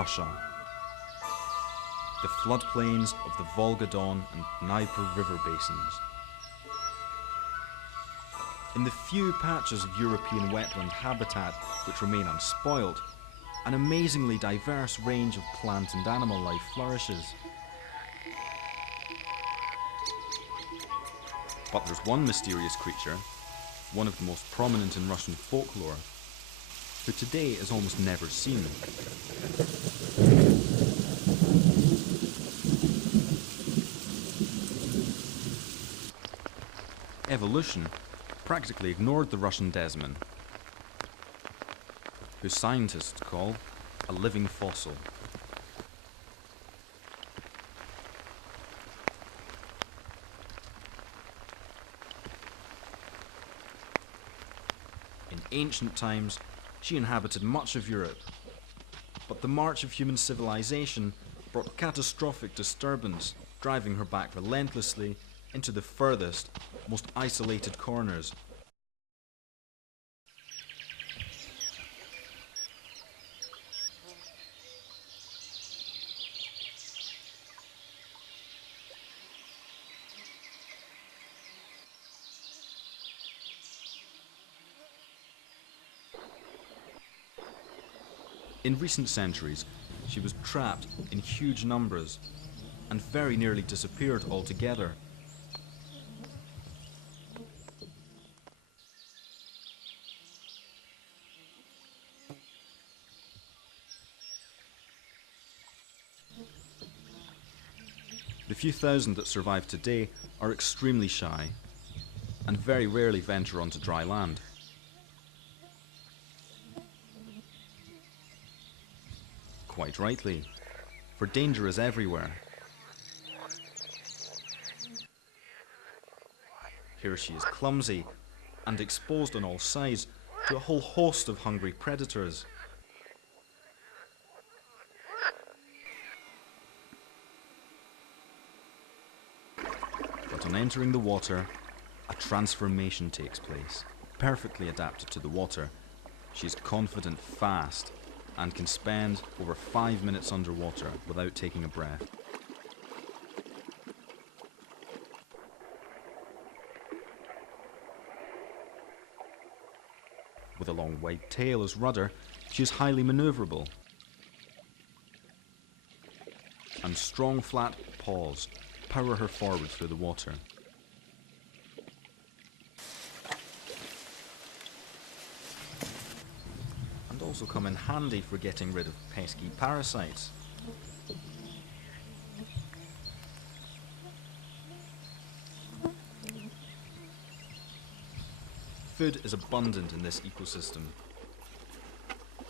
Russia. The floodplains of the Volga-Don and Dnieper river basins. In the few patches of European wetland habitat which remain unspoilt, an amazingly diverse range of plant and animal life flourishes. But there's one mysterious creature, one of the most prominent in Russian folklore, who today is almost never seen. Evolution practically ignored the Russian desman, who scientists call a living fossil. In ancient times, she inhabited much of Europe, but the march of human civilization brought catastrophic disturbance, driving her back relentlessly into the furthest, most isolated corners. In recent centuries, she was trapped in huge numbers and very nearly disappeared altogether. The few thousand that survive today are extremely shy and very rarely venture onto dry land. Quite rightly, for danger is everywhere. Here she is clumsy and exposed on all sides to a whole host of hungry predators. But on entering the water, a transformation takes place. Perfectly adapted to the water, she is confident, fast, and can spend over 5 minutes underwater without taking a breath. With a long white tail as rudder, she is highly maneuverable. And strong flat paws power her forward through the water. And also come in handy for getting rid of pesky parasites. Food is abundant in this ecosystem.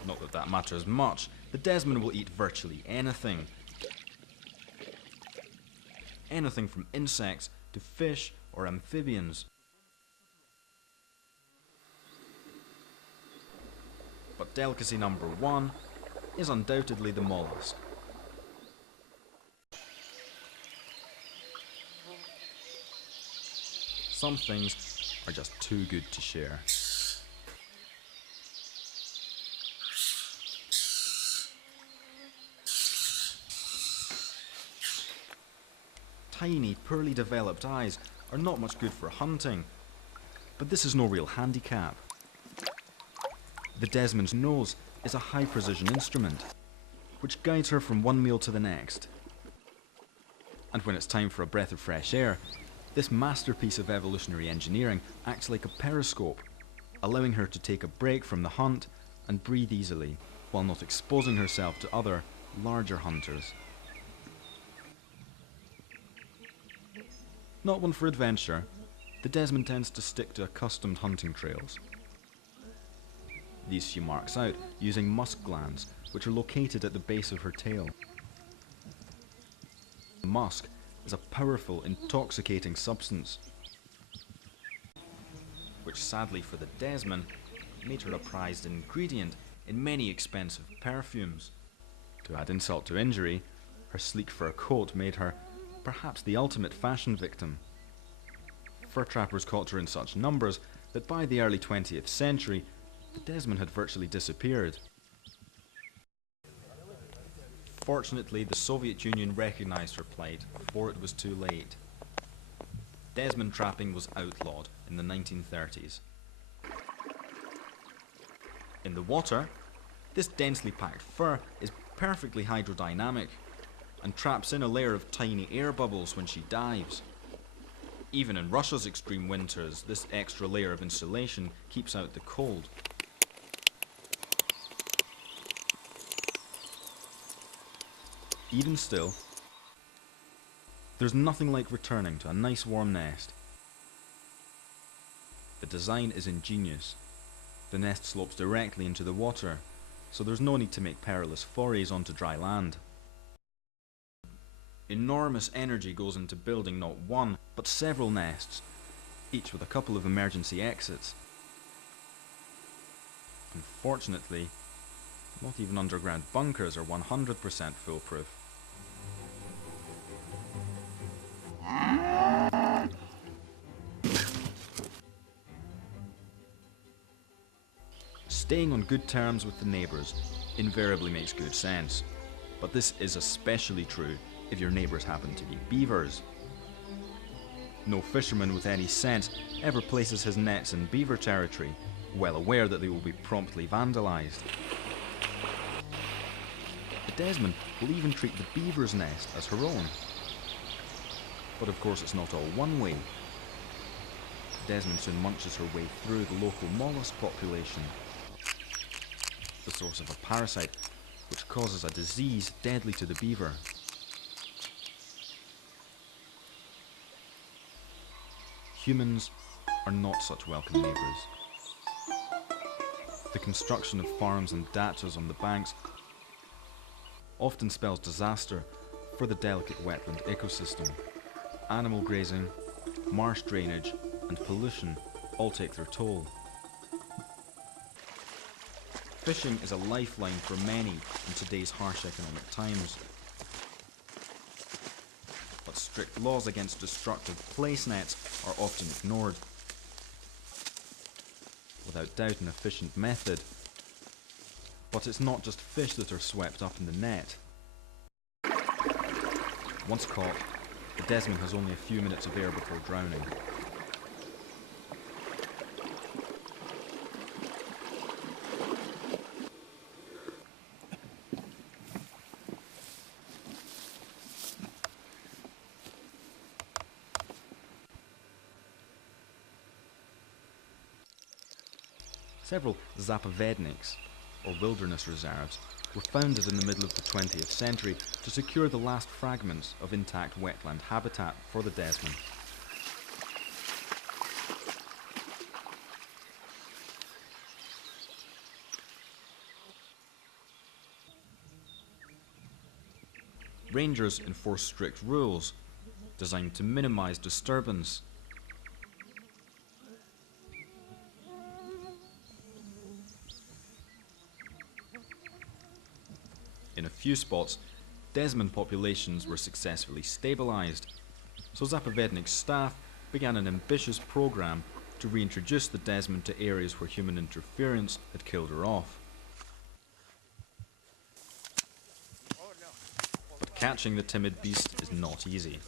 Not that that matters much, the desman will eat virtually anything. Anything from insects to fish or amphibians. But delicacy number one is undoubtedly the mollusk. Some things are just too good to share. Tiny, poorly developed eyes are not much good for hunting, but this is no real handicap. The desman's nose is a high-precision instrument, which guides her from one meal to the next. And when it's time for a breath of fresh air, this masterpiece of evolutionary engineering acts like a periscope, allowing her to take a break from the hunt and breathe easily, while not exposing herself to other, larger hunters. Not one for adventure, the desman tends to stick to accustomed hunting trails. These she marks out using musk glands, which are located at the base of her tail. Musk is a powerful, intoxicating substance, which sadly for the desman made her a prized ingredient in many expensive perfumes. To add insult to injury, her sleek fur coat made her perhaps the ultimate fashion victim. Fur trappers caught her in such numbers that by the early 20th century, the desman had virtually disappeared. Unfortunately, the Soviet Union recognized her plight before it was too late. Desman trapping was outlawed in the 1930s. In the water, this densely packed fur is perfectly hydrodynamic and traps in a layer of tiny air bubbles when she dives. Even in Russia's extreme winters, this extra layer of insulation keeps out the cold. Even still, there's nothing like returning to a nice warm nest. The design is ingenious. The nest slopes directly into the water, so there's no need to make perilous forays onto dry land. Enormous energy goes into building not one, but several nests, each with a couple of emergency exits. Unfortunately, not even underground bunkers are 100% foolproof. Staying on good terms with the neighbours invariably makes good sense, but this is especially true if your neighbours happen to be beavers. No fisherman with any sense ever places his nets in beaver territory, well aware that they will be promptly vandalised. The desman will even treat the beaver's nest as her own. But of course it's not all one way. The desman soon munches her way through the local mollusk population, the source of a parasite which causes a disease deadly to the beaver. Humans are not such welcome neighbours. The construction of farms and dachas on the banks often spells disaster for the delicate wetland ecosystem. Animal grazing, marsh drainage and pollution all take their toll. Fishing is a lifeline for many in today's harsh economic times. But strict laws against destructive place nets are often ignored. Without doubt an efficient method, but it's not just fish that are swept up in the net. Once caught, the desman has only a few minutes of air before drowning. Several zapovedniks, or wilderness reserves, were founded in the middle of the 20th century to secure the last fragments of intact wetland habitat for the desman. Rangers enforce strict rules designed to minimize disturbance. In a few spots, desman populations were successfully stabilized, so Zapovednik's staff began an ambitious program to reintroduce the desman to areas where human interference had killed her off. But catching the timid beast is not easy.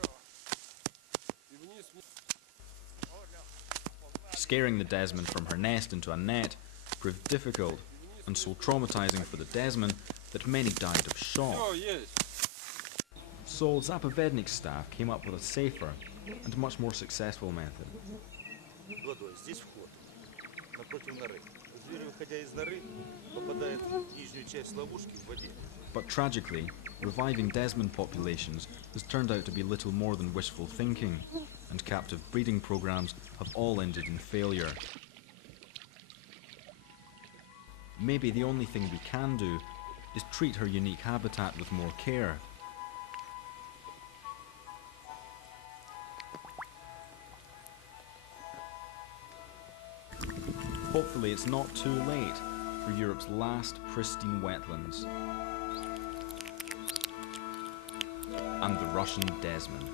Scaring the desman from her nest into a net proved difficult and so traumatizing for the desman that many died of shock. So Zapovednik's staff came up with a safer and much more successful method. But tragically, reviving desman populations has turned out to be little more than wishful thinking, and captive breeding programs have all ended in failure. Maybe the only thing we can do is treat her unique habitat with more care. Hopefully it's not too late for Europe's last pristine wetlands and the Russian desman.